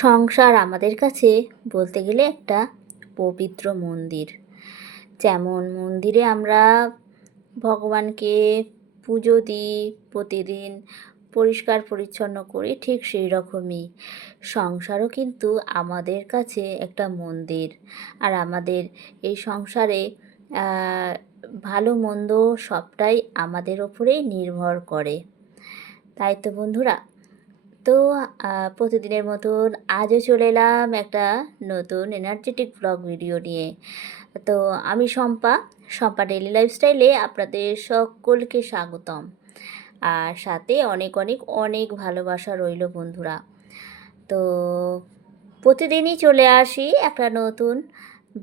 সংসার আমাদের কাছে বলতে গেলে একটা পবিত্র মন্দির। যেমন মন্দিরে আমরা ভগবানকে পুজো দিই, প্রতিদিন পরিষ্কার পরিচ্ছন্ন করি, ঠিক সেই রকমই সংসারও কিন্তু আমাদের কাছে একটা মন্দির। আর আমাদের এই সংসারে ভালো মন্দ সবটাই আমাদের ওপরেই নির্ভর করে। তাই তো বন্ধুরা, তো প্রতিদিনের মতন আজও চলে এলাম একটা নতুন এনার্জেটিক ব্লগ ভিডিও নিয়ে। তো আমি শম্পা ডেইলি লাইফস্টাইলে আপনাদের সকলকে স্বাগতম। আর সাথে অনেক অনেক অনেক ভালোবাসা রইল বন্ধুরা। তো প্রতিদিনই চলে আসি একটা নতুন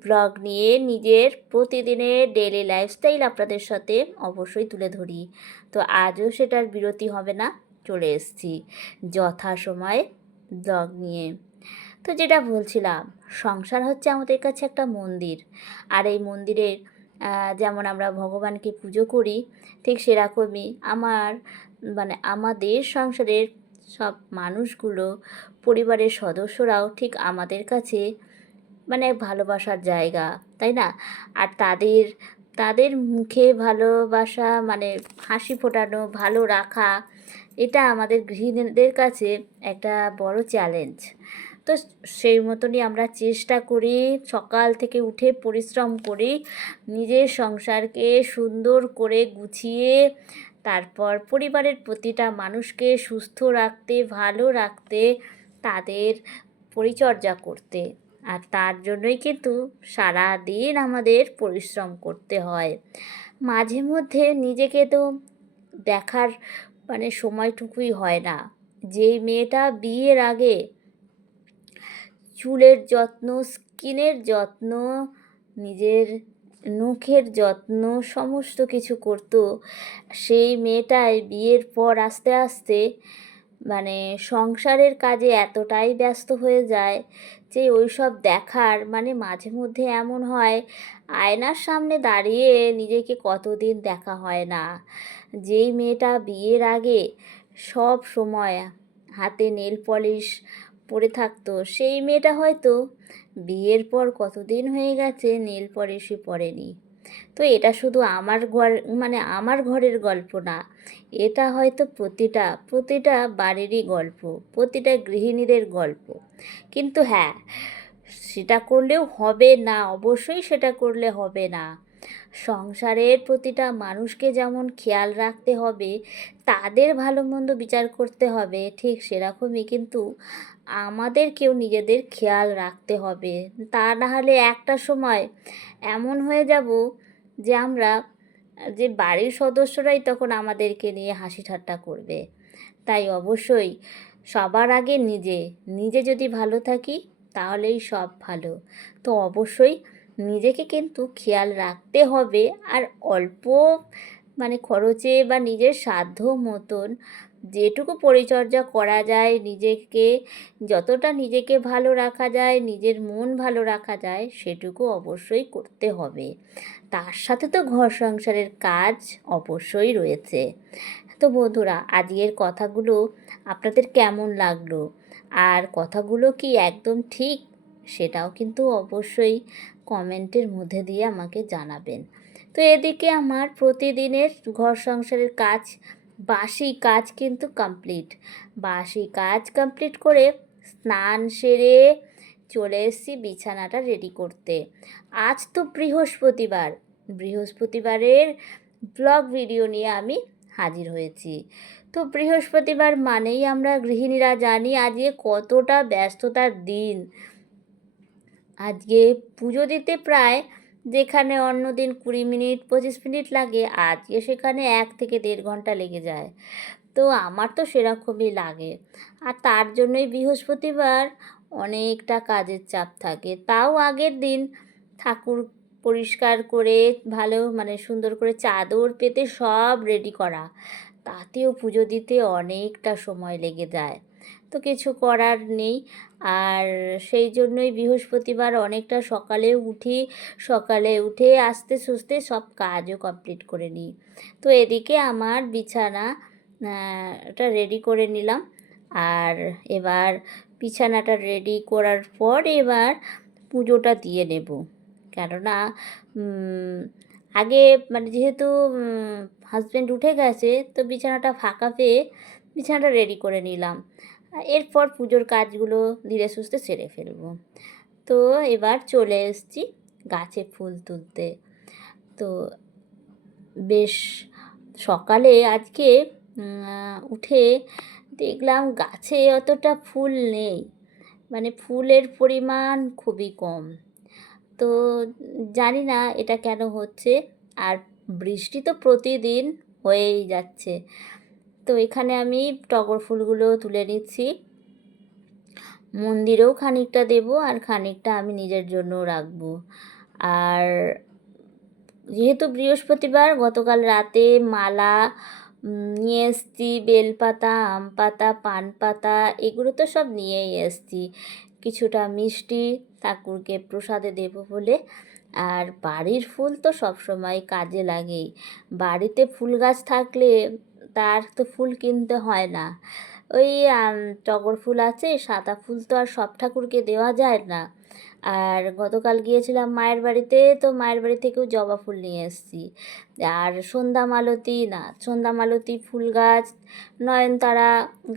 ব্লগ নিয়ে, নিজের প্রতিদিনের ডেইলি লাইফস্টাইল আপনাদের সাথে অবশ্যই তুলে ধরি। তো আজও সেটার বিরতি হবে না, চলে এসেছি যথাসময়ে ব্লগ নিয়ে। তো যেটা বলছিলাম, সংসার হচ্ছে আমাদের কাছে একটা মন্দির। আর এই মন্দিরের যেমন আমরা ভগবানকে পুজো করি, ঠিক সেরকমই আমাদের সংসারের সব মানুষগুলো, পরিবারের সদস্যরাও ঠিক আমাদের কাছে ভালোবাসার জায়গা, তাই না? আর তাদের তাদের মুখে ভালোবাসা হাসি ফোটানো, ভালো রাখা, এটা আমাদের গৃহিণীদের কাছে একটা বড় চ্যালেঞ্জ। তো সেই মতনই আমরা চেষ্টা করি, সকাল থেকে উঠে পরিশ্রম করি নিজের সংসারকে সুন্দর করে গুছিয়ে, তারপর পরিবারের প্রতিটা মানুষকে সুস্থ রাখতে, ভালো রাখতে, তাদের পরিচর্যা করতে। আর তার জন্যই কিন্তু সারা দিন আমাদের পরিশ্রম করতে হয়। মাঝে মধ্যে নিজেকে তো দেখার সময়টুকুই হয় না। যেই মেয়েটা বিয়ের আগে চুলের যত্ন, স্কিনের যত্ন, নিজের নখের যত্ন সমস্ত কিছু করতো, সেই মেয়েটাই বিয়ের পর আস্তে আস্তে সংসারের কাজে এতটাই ব্যস্ত হয়ে যায় যে ওই সব দেখার মাঝে মধ্যে এমন হয়, আয়নার সামনে দাঁড়িয়ে নিজেকে কতদিন দেখা হয় না। যেই মেয়েটা বিয়ের আগে সব সময় হাতে নেল পলিশ পরে থাকতো, সেই মেয়েটা হয়তো বিয়ের পর কতদিন হয়ে গেছে নেল পলিশই পরেনি। তো এটা শুধু আমার ঘরের গল্প না, এটা হয়তো প্রতিটা বাড়িরই গল্প, প্রতিটা গৃহিণীদের গল্প। কিন্তু হ্যাঁ, সেটা করলেও হবে না, অবশ্যই সেটা করলে হবে না। সংসারের প্রতিটা মানুষকে যেমন খেয়াল রাখতে হবে, তাদের ভালো মন্দ বিচার করতে হবে, ঠিক সেরকমই কিন্তু আমাদেরকেও নিজেদের খেয়াল রাখতে হবে। তা না হলে একটা সময় এমন হয়ে যাব যে বাড়ির সদস্যরাই তখন আমাদেরকে নিয়ে হাসি ঠাট্টা করবে। তাই অবশ্যই সবার আগে নিজে যদি ভালো থাকি, তাহলেই সব ভালো। তো অবশ্যই নিজেকে কিন্তু খেয়াল রাখতে হবে। আর অল্প খরচে বা নিজের সাধ্য মতন যেটুকু পরিচর্যা করা যায়, যতটা নিজেকে ভালো রাখা যায়, নিজের মন ভালো রাখা যায়, সেটুকু অবশ্যই করতে হবে। তার সাথে তো ঘর সংসারের কাজ অবশ্যই রয়েছে। তো বন্ধুরা, আজকের কথাগুলো আপনাদের কেমন লাগলো? আর কথাগুলো কি একদম ঠিক, সেটাও কিন্তু অবশ্যই কমেন্টের মধ্যে দিয়ে আমাকে জানাবেন। তো এদিকে আমার প্রতিদিনের ঘর সংসারের কাজ, বাসি কাজ কিন্তু বাসি কাজ কমপ্লিট করে স্নান সেরে চলে এসেছি বিছানাটা রেডি করতে। আজ তো বৃহস্পতিবারের ব্লগ ভিডিও নিয়ে আমি হাজির হয়েছি। তো বৃহস্পতিবার মানেই আমরা গৃহিণীরা জানি আজকে কতটা ব্যস্ততার দিন। আজকে পুজো দিতে প্রায় যেখানে অন্য দিন 20 মিনিট 25 মিনিট লাগে, আজকে সেখানে 1 থেকে 1.5 ঘন্টা লেগে যায়। তো আমার তো সেরকমই লাগে। আর তার জন্যই বৃহস্পতিবার অনেকটা কাজের চাপ থাকে। তাও আগের দিন ঠাকুর পরিষ্কার করে ভালো সুন্দর করে চাদর পেতে সব রেডি করা, তাতেও পুজো দিতে অনেকটা সময় লেগে যায়। তো কিছু করার নেই। আর সেই জন্যই বৃহস্পতিবার অনেকটা সকালে উঠে আস্তে সুস্তে সব কাজও কমপ্লিট করে নিই। তো এদিকে আমার বিছানা এটা রেডি করে নিলাম। আর এবার বিছানাটা রেডি করার পর এবার পুজোটা দিয়ে নেব। কেননা আগে মানে যেহেতু হাজব্যান্ড উঠে গেছে, তো বিছানাটা ফাঁকা পেয়ে বিছানাটা রেডি করে নিলাম। এরপর পুজোর কাজগুলো ধীরে সুস্থে সেরে ফেলব। তো এবার চলে এসেছি গাছে ফুল তুলতে। তো বেশ সকালে আজকে উঠে দেখলাম গাছে অতটা ফুল নেই, মানে ফুলের পরিমাণ খুবই কম। তো জানি না এটা কেন হচ্ছে, আর বৃষ্টি তো প্রতিদিন হয়েই যাচ্ছে। তো এখানে আমি টগর ফুলগুলো তুলে নিচ্ছি, মন্দিরেও খানিকটা দেব আর খানিকটা আমি নিজের জন্য রাখবো। আর যেহেতু বৃহস্পতিবার, গতকাল রাতে মালা নিয়ে এসেছি, বেলপাতা, আম পাতা, পান পাতা, এগুলো তো সব নিয়েই এসেছি। কিছুটা মিষ্টি ঠাকুরকে প্রসাদে দেব বলে। আর বাড়ির ফুল তো সবসময় কাজে লাগেই। বাড়িতে ফুল গাছ থাকলে তার তো ফুল কিনতে হয় না। ওই টগর ফুল আছে, সাদা ফুল তো আর সব ঠাকুরকে দেওয়া যায় না। আর গতকাল গিয়েছিলাম মায়ের বাড়িতে, তো মায়ের বাড়ি থেকেও জবা ফুল নিয়ে এসেছি। আর সন্ধ্যামালতী ফুল গাছ, নয়নতারা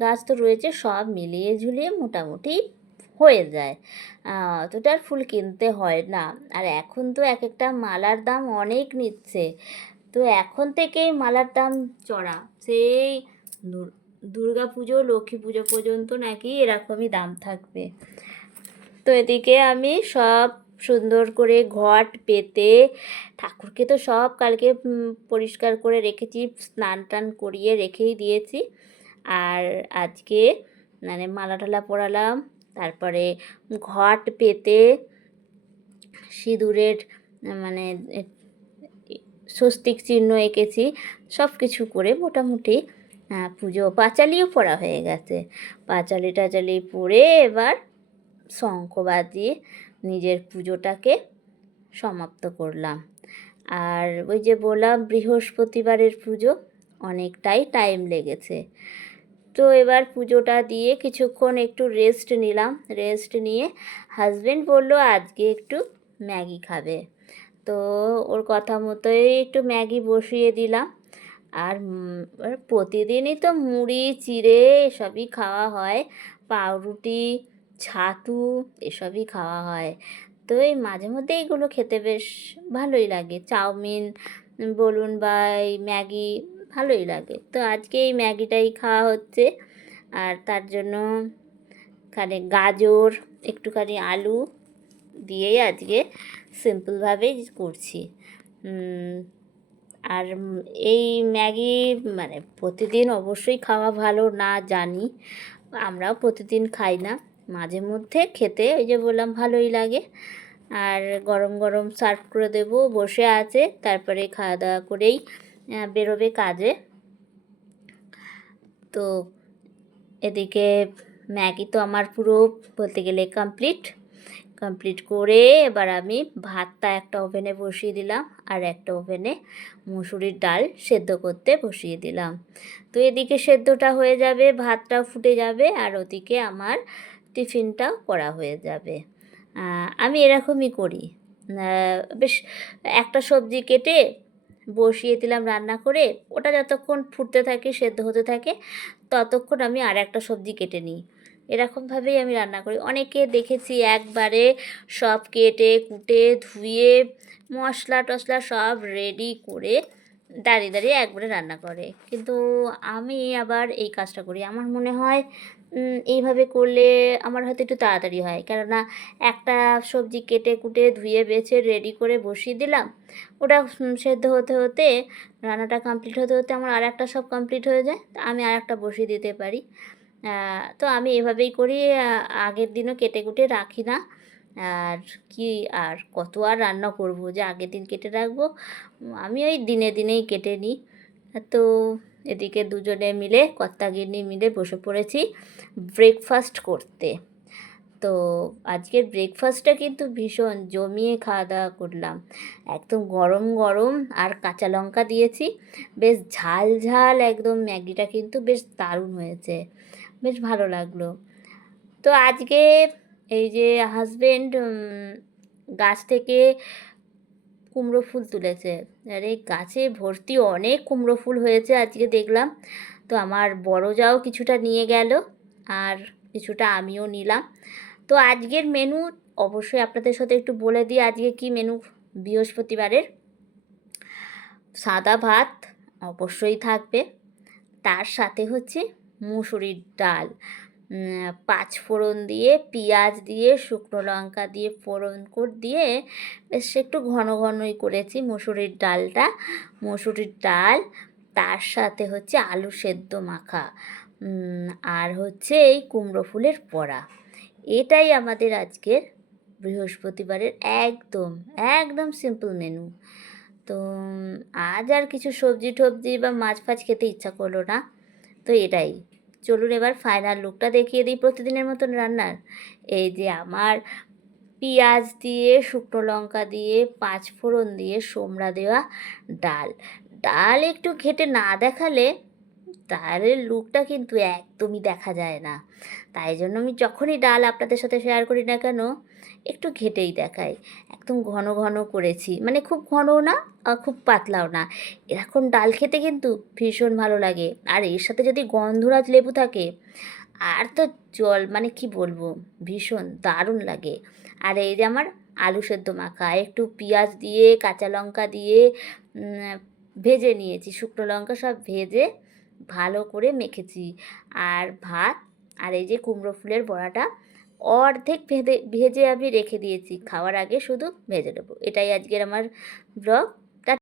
গাছ তো রয়েছে, সব মিলিয়ে ঝুলিয়ে মোটামুটি হয়ে যায়। অতটার ফুল কিনতে হয় না। আর এখন তো এক একটা মালার দাম অনেক নিচ্ছে। তো এখন থেকেই মালার দাম চড়া, সেই দুর্গা পুজো, লক্ষ্মী পুজো পর্যন্ত নাকি এরকমই দাম থাকবে। তো এদিকে আমি সব সুন্দর করে ঘট পেতে, ঠাকুরকে তো সব কালকে পরিষ্কার করে রেখেছি, স্নান টান করিয়ে রেখেই দিয়েছি। আর আজকে মানে মালা টালা পরালাম, তারপরে ঘট পেতে সিঁদুরের মানে স্বস্তিক চিহ্ন এঁকেছি, সব কিছু করে মোটামুটি পুজো, পাঁচালিও পড়া হয়ে গেছে। পাঁচালি টাচালি পরে এবার শঙ্খ বাজিয়ে নিজের পুজোটাকে সমাপ্ত করলাম। আর ওই যে বললাম বৃহস্পতিবারের পুজো, অনেকটাই টাইম লেগেছে। তো এবার পুজোটা দিয়ে কিছুক্ষণ একটু রেস্ট নিলাম। রেস্ট নিয়ে হাজব্যান্ড বললো আজকে একটু ম্যাগি খাবে, তো ওর কথা মতোই একটু ম্যাগি বসিয়ে দিলাম। আর প্রতিদিনই তো মুড়ি চিড়ে এসবই খাওয়া হয়, পাউরুটি, ছাতু এসবই খাওয়া হয়। তো এই মাঝে মধ্যে এইগুলো খেতে বেশ ভালোই লাগে, চাউমিন বলুন বা এই ম্যাগি ভালোই লাগে। তো আজকে এই ম্যাগিটাই খাওয়া হচ্ছে। আর তার জন্য খানে গাজর, একটুখানি আলু দিয়েই আজকে সিম্পলভাবেই করছি। আর এই ম্যাগি মানে প্রতিদিন অবশ্যই খাওয়া ভালো না জানি, আমরাও প্রতিদিন খাই না, মাঝে মধ্যে খেতে ওই যে বললাম ভালোই লাগে। আর গরম গরম সার্ভ করে দেবো, বসে আছে, তারপরে খাওয়া দাওয়া করেই বেরোবে কাজে। তো এদিকে ম্যাগি তো আমার পুরো বলতে গেলে কমপ্লিট করে এবার আমি ভাতটা একটা ওভেনে বসিয়ে দিলাম, আর একটা ওভেনে মুসুরির ডাল সেদ্ধ করতে বসিয়ে দিলাম। তো এদিকে সেদ্ধটা হয়ে যাবে, ভাতটাও ফুটে যাবে, আর ওদিকে আমার টিফিনটাও করা হয়ে যাবে। আমি এরকমই করি, বেশ একটা সবজি কেটে বসিয়ে দিলাম রান্না করে, ওটা যতক্ষণ ফুটতে থাকে সেদ্ধ হতে থাকে ততক্ষণ আমি আর একটা সবজি কেটে নিই। এরকমভাবেই আমি রান্না করি। অনেকে দেখেছি একবারে সব কেটে কুটে ধুয়ে মশলা টশলা সব রেডি করে দাঁড়িয়ে দাঁড়িয়ে একবারে রান্না করে, কিন্তু আমি আবার এই কাজটা করি। আমার মনে হয় এইভাবে করলে আমার হয়তো একটু তাড়াতাড়ি হয়, কেননা একটা সবজি কেটে কুটে ধুয়ে বেছে রেডি করে বসিয়ে দিলাম, ওটা সেদ্ধ হতে হতে, রান্নাটা কমপ্লিট হতে হতে আমার আর একটা সব কমপ্লিট হয়ে যায়, আমি আর একটা বসিয়ে দিতে পারি। তো আমি এভাবেই করি, আগের দিনও কেটে কুটে রাখি না। আর কি আর কত আর রান্না করব যে আগের দিন কেটে রাখবো, আমি ওই দিনে দিনেই কেটে নিই। তো এদিকে দুজনে মিলে কর্তাগিন্নি মিলে বসে পড়েছি ব্রেকফাস্ট করতে। তো আজকের ব্রেকফাস্টটা কিন্তু ভীষণ জমিয়ে খাওয়া দাওয়া করলাম, একদম গরম গরম, আর কাঁচা লঙ্কা দিয়েছি, বেশ ঝাল ঝাল একদম। ম্যাগিটা কিন্তু বেশ দারুণ হয়েছে, বেশ ভালো লাগলো। তো আজকে এই যে হাজবেন্ড গাছ থেকে কুমড়ো ফুল তুলেছে। আর এই গাছে ভর্তি অনেক কুমড়ো ফুল হয়েছে আজকে দেখলাম। তো আমার বড় জাও কিছুটা নিয়ে গেল, আর কিছুটা আমিও নিলাম। তো আজকের মেনু অবশ্যই আপনাদের সাথে একটু বলে দিই আজকে কি মেনু। বৃহস্পতিবারের সাদা ভাত অবশ্যই থাকবে, তার সাথে হচ্ছে মুসুরির ডাল, পাঁচ ফোড়ন দিয়ে, পেঁয়াজ দিয়ে, শুকনো লঙ্কা দিয়ে ফোড়ন দিয়ে বেশ একটু ঘন ঘনই করেছি মুসুরির ডালটা। মুসুরির ডাল, তার সাথে হচ্ছে আলু সেদ্ধ মাখা, আর হচ্ছে এই কুমড়ো ফুলের বড়া। এটাই আমাদের আজকের বৃহস্পতিবারের একদম একদম সিম্পল মেনু। তো আজ আর কিছু সবজি টবজি বা মাছ ফাছ খেতে ইচ্ছা করলো না। তো এটাই, চলুন এবার ফাইনাল লুকটা দেখিয়ে দিই প্রতিদিনের মতন রান্নার। এই যে আমার পেঁয়াজ দিয়ে, শুকনো লঙ্কা দিয়ে, পাঁচ ফোড়ন দিয়ে সোমরা দেওয়া ডাল। ডাল একটু ঘেটে না দেখালে ডালের লুকটা কিন্তু একদমই দেখা যায় না। তাই জন্য আমি যখনই ডাল আপনাদের সাথে শেয়ার করি না কেন, একটু ঘেটেই দেখাই। একদম ঘন ঘন করেছি, মানে খুব ঘনও না আর খুব পাতলাও না। এরকম ডাল খেতে কিন্তু ভীষণ ভালো লাগে। আর এর সাথে যদি গন্ধরাজ লেবু থাকে, আর তো জল, মানে কি বলবো, ভীষণ দারুণ লাগে। আর এই যে আমার আলু সেদ্ধ মাখা, একটু পেঁয়াজ দিয়ে, কাঁচা লঙ্কা দিয়ে ভেজে নিয়েছি, শুকনো লঙ্কা সব ভেজে ভালো করে মেখেছি। আর ভাত, আর এই যে কুমড়ো ফুলের বড়াটা অর্ধেক ভেজে আমি রেখে দিয়েছি, খাওয়ার আগে শুধু ভেজে নেবো। এটাই আজকের আমার ব্লগ।